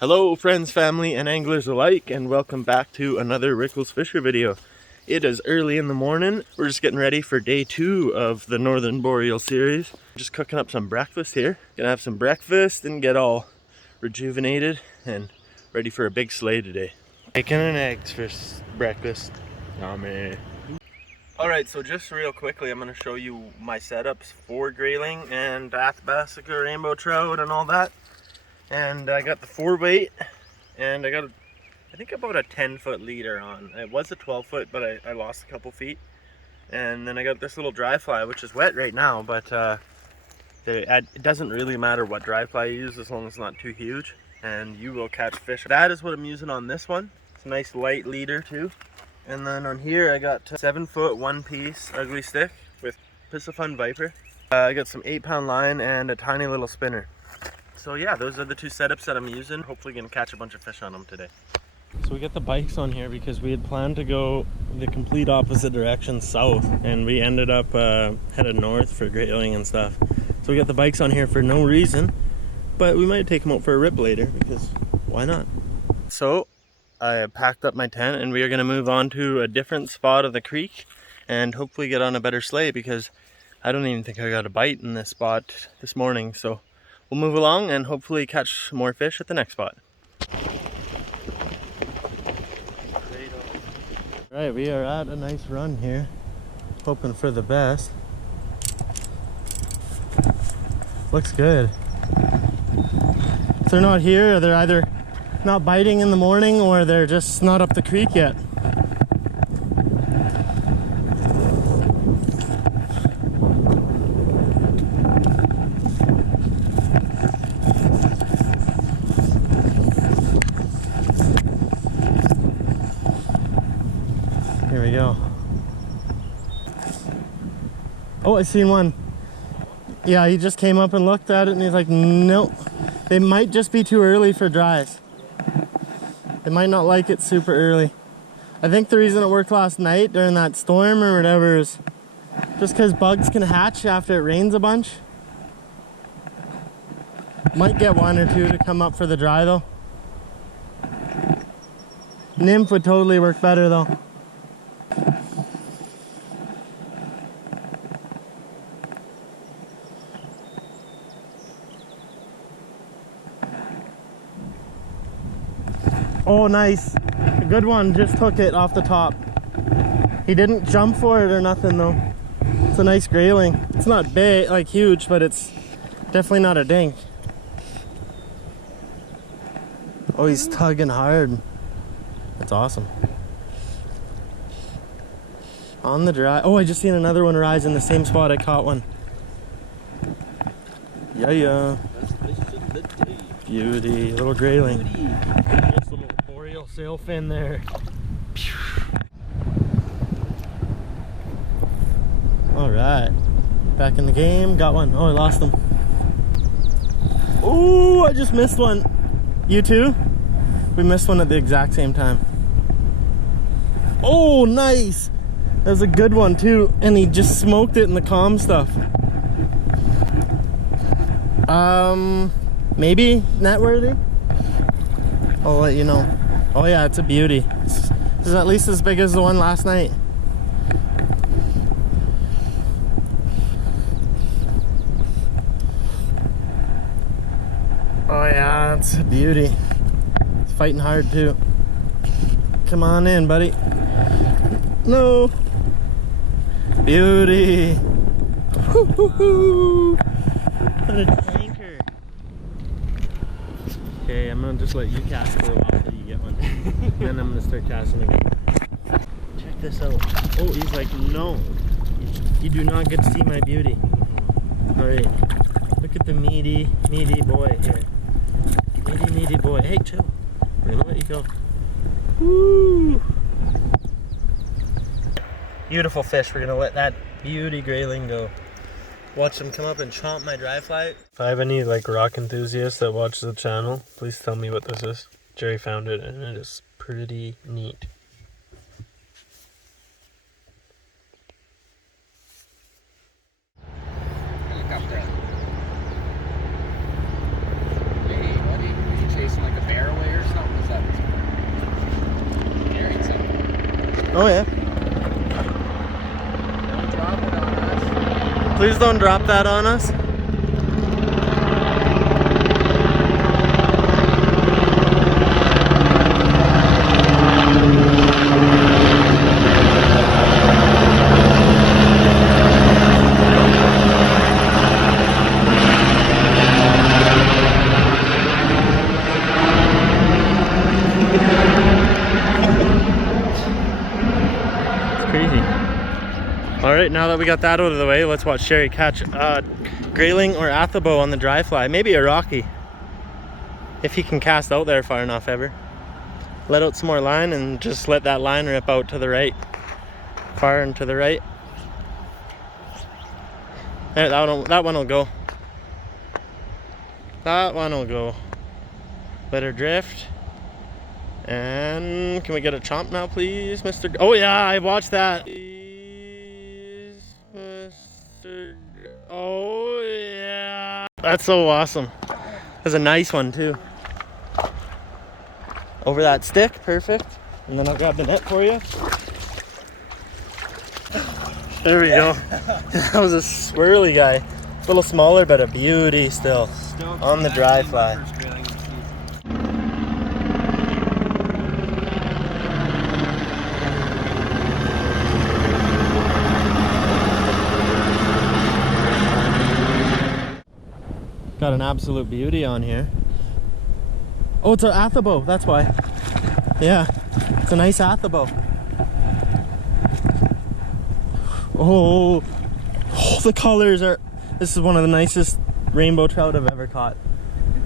Hello friends, family, and anglers alike, and welcome back to another Rickles Fisher video. It is early in the morning. We're just getting ready for day 2 of the Northern Boreal Series. Just cooking up some breakfast here. Gonna have some breakfast and get all rejuvenated and ready for a big sleigh today. Bacon and eggs for breakfast. Yummy. Alright, so just real quickly, I'm gonna show you my setups for grayling and Athabasca rainbow trout and all that. And I got the 4-weight, and I got, I think about a 10-foot leader on. It was a 12-foot, but I lost a couple feet. And then I got this little dry fly, which is wet right now, but it doesn't really matter what dry fly you use as long as it's not too huge, and you will catch fish. That is what I'm using on this one. It's a nice light leader too. And then on here I got 7-foot 1-piece ugly stick with Piscifun Viper. I got some 8-pound line and a tiny little spinner. So yeah, those are the two setups that I'm using. Hopefully gonna catch a bunch of fish on them today. So we got the bikes on here because we had planned to go the complete opposite direction, south, and we ended up headed north for grayling and stuff. So we got the bikes on here for no reason, but we might take them out for a rip later because why not? So I packed up my tent and we are gonna move on to a different spot of the creek and hopefully get on a better sleigh, because I don't even think I got a bite in this spot this morning. So we'll move along and hopefully catch more fish at the next spot. Right, we are at a nice run here, hoping for the best. Looks good. If they're not here, they're either not biting in the morning or they're just not up the creek yet. Here we go. Oh, I seen one. Yeah, he just came up and looked at it and he's like, nope. They might just be too early for dries. They might not like it super early. I think the reason it worked last night during that storm or whatever is just because bugs can hatch after it rains a bunch. Might get one or two to come up for the dry though. Nymph would totally work better though. Oh, nice. A good one. Just took it off the top. He didn't jump for it or nothing though. It's a nice grayling. It's not big, like huge, but it's definitely not a dink. Oh, he's tugging hard. That's awesome. On the dry. Oh, I just seen another one rise in the same spot I caught one. Yeah. Beauty. Little grayling. Nice little Boreal sail fin there. Alright. Back in the game. Got one. Oh, I lost him. Oh, I just missed one. You too? We missed one at the exact same time. Oh, nice. That was a good one too. And he just smoked it in the calm stuff. Maybe net worthy? I'll let you know. Oh yeah, it's a beauty. This is at least as big as the one last night. Oh yeah, it's a beauty. It's fighting hard too. Come on in, buddy. No. Beauty. Woo-hoo-hoo. What a tanker. Okay, I'm gonna just let you cast for a while till you get one. Then I'm gonna start casting again. Check this out. Oh, he's like, no. You do not get to see my beauty. Alright. Look at the meaty boy here. Meaty boy. Hey, chill. We're gonna let you go. Woo! Beautiful fish. We're gonna let that beauty grayling go. Watch them come up and chomp my dry fly. If I have any like rock enthusiasts that watch the channel, please tell me what this is. Jerry found it and it is pretty neat. Hey buddy, are you chasing like a barrel Oh yeah. Don't drop it on us. Please don't drop that on us. Crazy. All right, now that we got that out of the way, let's watch Sherry catch grayling or athabo on the dry fly. Maybe a rocky, if he can cast out there far enough ever. Let out some more line and just let that line rip out to the right, far and to the right. There, that one will go. That one will go. Let her drift. And can we get a chomp now, please, Mr. Oh yeah, I watched that. Please, Mr. Oh yeah. That's so awesome. That's a nice one too. Over that stick, perfect. And then I'll grab the net for you. There we go. That was a swirly guy. A little smaller, but a beauty still. On the dry fly. Got an absolute beauty on here. Oh, it's an athabo, that's why. Yeah, it's a nice athabo. Oh, the colors are... This is one of the nicest rainbow trout I've ever caught.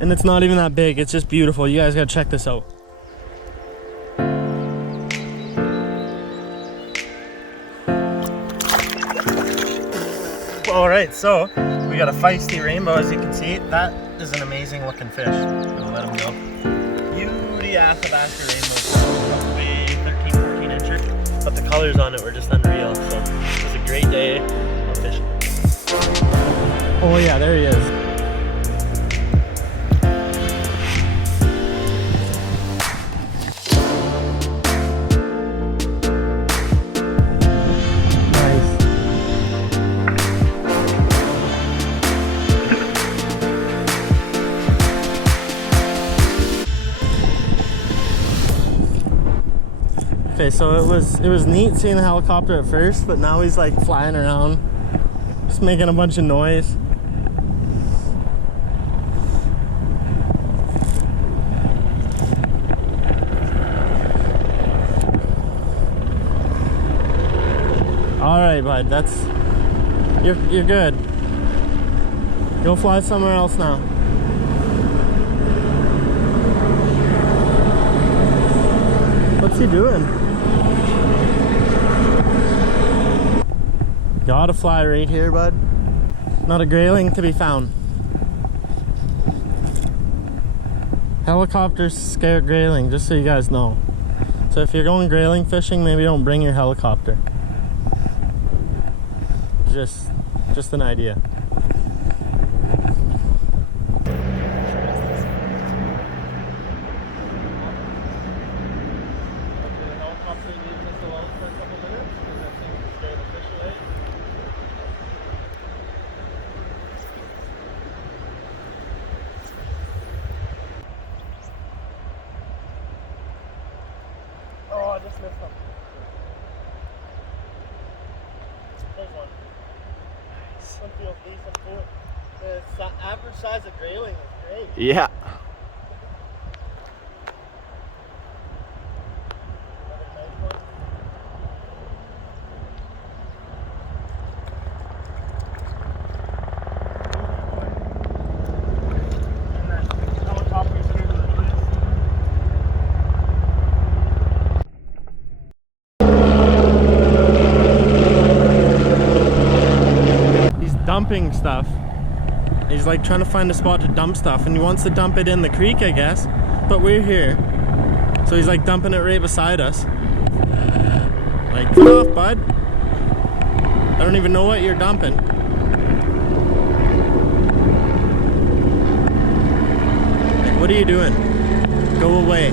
And it's not even that big, it's just beautiful. You guys gotta check this out. Alright, so we got a feisty rainbow, as you can see. That is an amazing looking fish. I'm gonna let him go. Beauty Athabasca rainbow, probably 13, 14 incher. But the colors on it were just unreal, so it was a great day of fishing. Oh yeah, there he is. Okay, so it was neat seeing the helicopter at first, but now he's like flying around, just making a bunch of noise. All right, bud, you're good. Go fly somewhere else now. What's he doing? Gotta fly right here, bud. Not a grayling to be found. Helicopters scare grayling, just so you guys know. So if you're going grayling fishing, maybe don't bring your helicopter. Just an idea. Oh, I just missed them. There's one. Nice. One feels decent too. The average size of grayling is great. Yeah. Dumping stuff. He's like trying to find a spot to dump stuff, and he wants to dump it in the creek, I guess, but we're here, so he's like dumping it right beside us. Like, get off, bud. I don't even know what you're dumping. Like, what are you doing? Go away.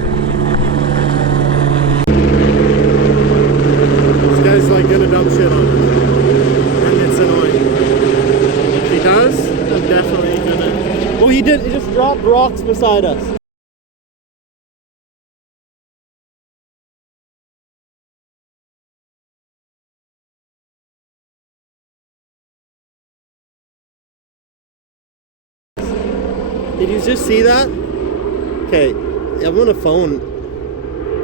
dropped rocks beside us. Did you just see that? Okay, I'm gonna phone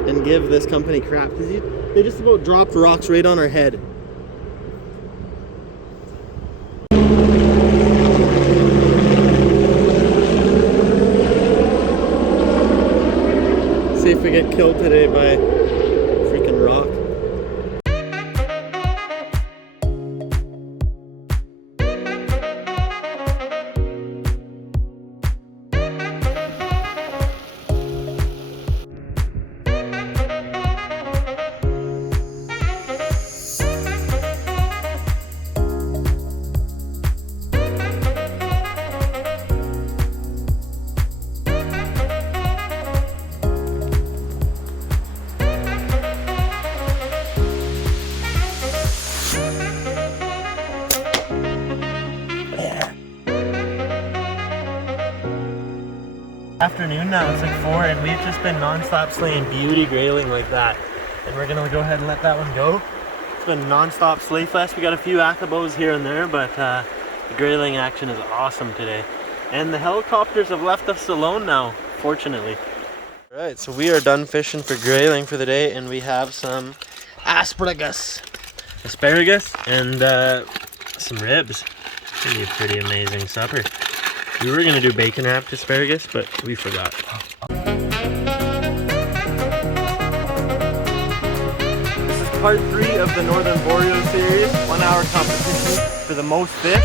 and give this company crap because they just about dropped rocks right on our head. See if we get killed today by a freaking rock. Afternoon now, it's like 4 and we've just been non-stop slaying beauty grayling like that, and we're gonna go ahead and let that one go. It's been non-stop slay fest. We got a few acabos here and there, but the grayling action is awesome today, and the helicopters have left us alone now, fortunately. All right, so we are done fishing for grayling for the day, and we have some asparagus and some ribs. It's gonna be a pretty amazing supper. We were gonna do bacon wrapped asparagus, but we forgot. This is part 3 of the Northern Boreal Series, 1 hour competition for the most fish.